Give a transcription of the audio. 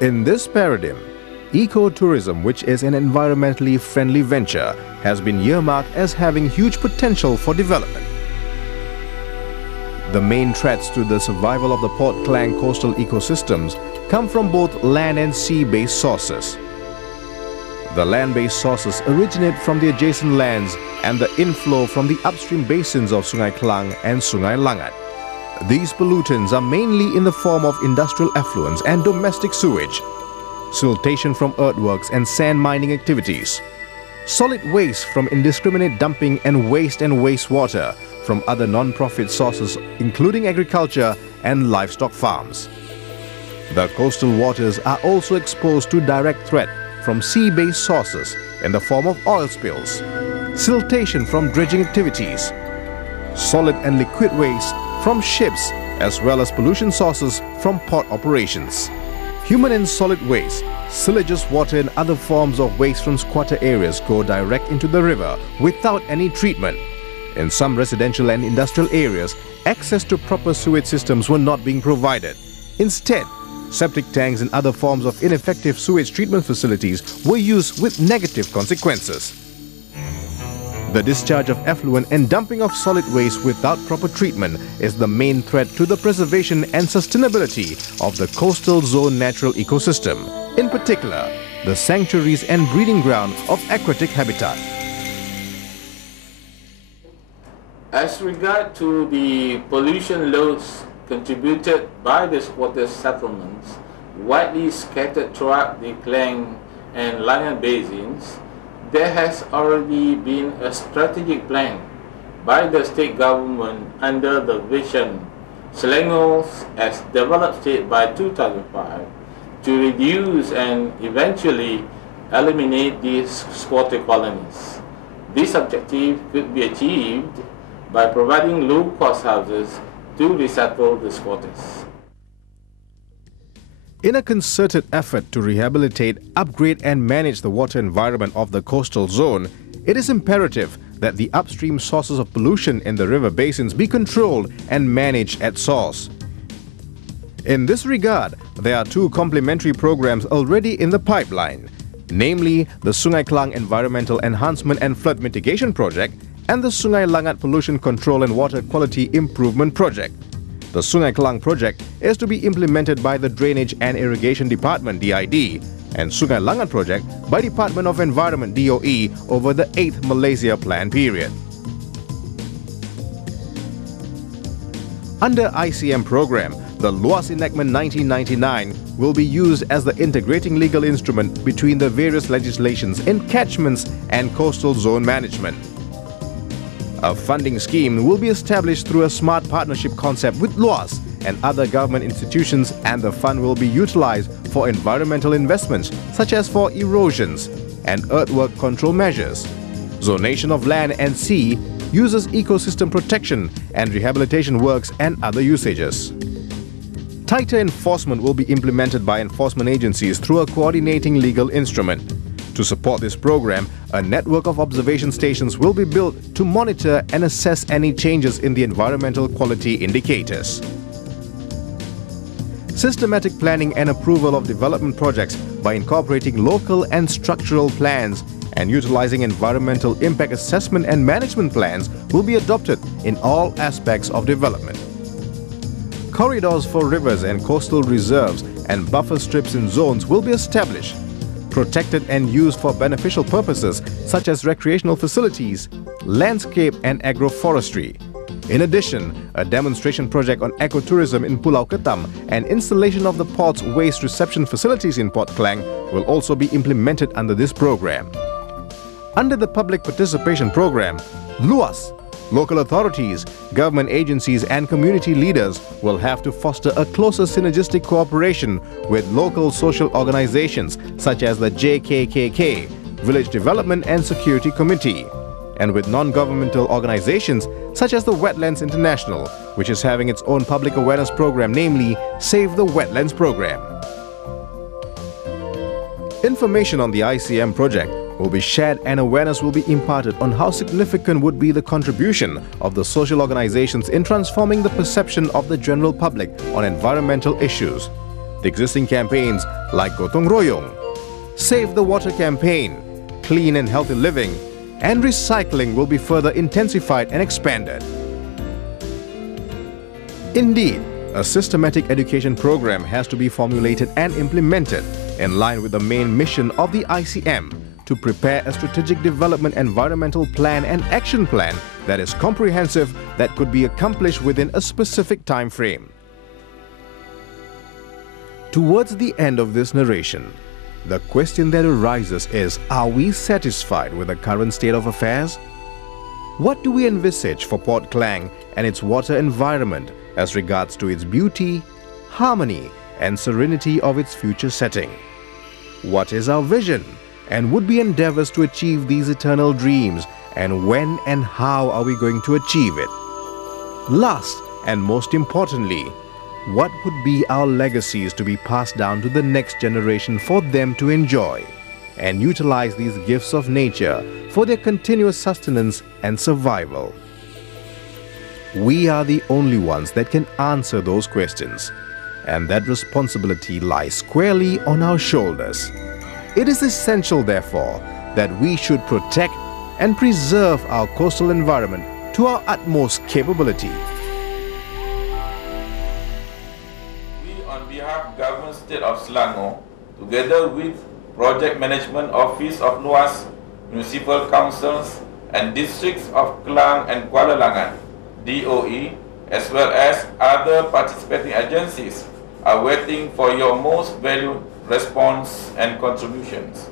In this paradigm, ecotourism, which is an environmentally friendly venture, has been earmarked as having huge potential for development. The main threats to the survival of the Port Klang coastal ecosystems come from both land and sea-based sources. The land-based sources originate from the adjacent lands and the inflow from the upstream basins of Sungai Klang and Sungai Langat. These pollutants are mainly in the form of industrial effluents and domestic sewage, siltation from earthworks and sand mining activities, solid waste from indiscriminate dumping and wastewater from other non-profit sources including agriculture and livestock farms. The coastal waters are also exposed to direct threat from sea-based sources in the form of oil spills, siltation from dredging activities, solid and liquid waste from ships, as well as pollution sources from port operations. Human and solid waste, sillageous water and other forms of waste from squatter areas go direct into the river without any treatment. In some residential and industrial areas, access to proper sewage systems were not being provided. Instead, septic tanks and other forms of ineffective sewage treatment facilities were used with negative consequences. The discharge of effluent and dumping of solid waste without proper treatment is the main threat to the preservation and sustainability of the coastal zone natural ecosystem, in particular, the sanctuaries and breeding ground of aquatic habitat. As regard to the pollution loads contributed by the squatter settlements widely scattered throughout the Klang and Langat basins, there has already been a strategic plan by the state government under the vision Selangor as developed state by 2005 to reduce and eventually eliminate these squatter colonies. This objective could be achieved by providing low-cost houses to resettle the squatters. In a concerted effort to rehabilitate, upgrade and manage the water environment of the coastal zone, it is imperative that the upstream sources of pollution in the river basins be controlled and managed at source. In this regard, there are two complementary programs already in the pipeline, namely the Sungai Klang Environmental Enhancement and Flood Mitigation Project and the Sungai Langat Pollution Control and Water Quality Improvement Project. The Sungai Klang project is to be implemented by the Drainage and Irrigation Department (DID) and Sungai Langat project by Department of Environment (DOE) over the 8th Malaysia Plan period. Under ICM program, the LUAS Enactment 1999 will be used as the integrating legal instrument between the various legislations in catchments and coastal zone management. A funding scheme will be established through a smart partnership concept with LUAS and other government institutions, and the fund will be utilized for environmental investments such as for erosions and earthwork control measures, zonation of land and sea, uses ecosystem protection and rehabilitation works and other usages. Tighter enforcement will be implemented by enforcement agencies through a coordinating legal instrument. To support this program, a network of observation stations will be built to monitor and assess any changes in the environmental quality indicators. Systematic planning and approval of development projects by incorporating local and structural plans and utilizing environmental impact assessment and management plans will be adopted in all aspects of development. Corridors for rivers and coastal reserves and buffer strips in zones will be established, protected and used for beneficial purposes such as recreational facilities, landscape and agroforestry. In addition, a demonstration project on ecotourism in Pulau Ketam and installation of the port's waste reception facilities in Port Klang will also be implemented under this program. Under the Public Participation Program, LUAS, local authorities, government agencies and community leaders will have to foster a closer synergistic cooperation with local social organizations such as the JKKK, Village Development and Security Committee, and with non-governmental organizations such as the Wetlands International, which is having its own public awareness program, namely Save the Wetlands Program. Information on the ICM project will be shared and awareness will be imparted on how significant would be the contribution of the social organizations in transforming the perception of the general public on environmental issues. The existing campaigns like Gotong Royong, Save the Water campaign, Clean and Healthy Living, and recycling will be further intensified and expanded. Indeed, a systematic education program has to be formulated and implemented in line with the main mission of the ICM to prepare a strategic development environmental plan and action plan that is comprehensive, that could be accomplished within a specific time frame. Towards the end of this narration, the question that arises is, are we satisfied with the current state of affairs? What do we envisage for Port Klang and its water environment as regards to its beauty, harmony, and serenity of its future setting? What is our vision and would-be endeavors to achieve these eternal dreams, and when and how are we going to achieve it? Last and most importantly, what would be our legacies to be passed down to the next generation for them to enjoy and utilize these gifts of nature for their continuous sustenance and survival? We are the only ones that can answer those questions, and that responsibility lies squarely on our shoulders. It is essential, therefore, that we should protect and preserve our coastal environment to our utmost capability. On behalf of Government State of Selangor, together with Project Management Office of NUAS, Municipal Councils and Districts of Klang and Kuala Langan, DOE, as well as other participating agencies, are waiting for your most valued response and contributions.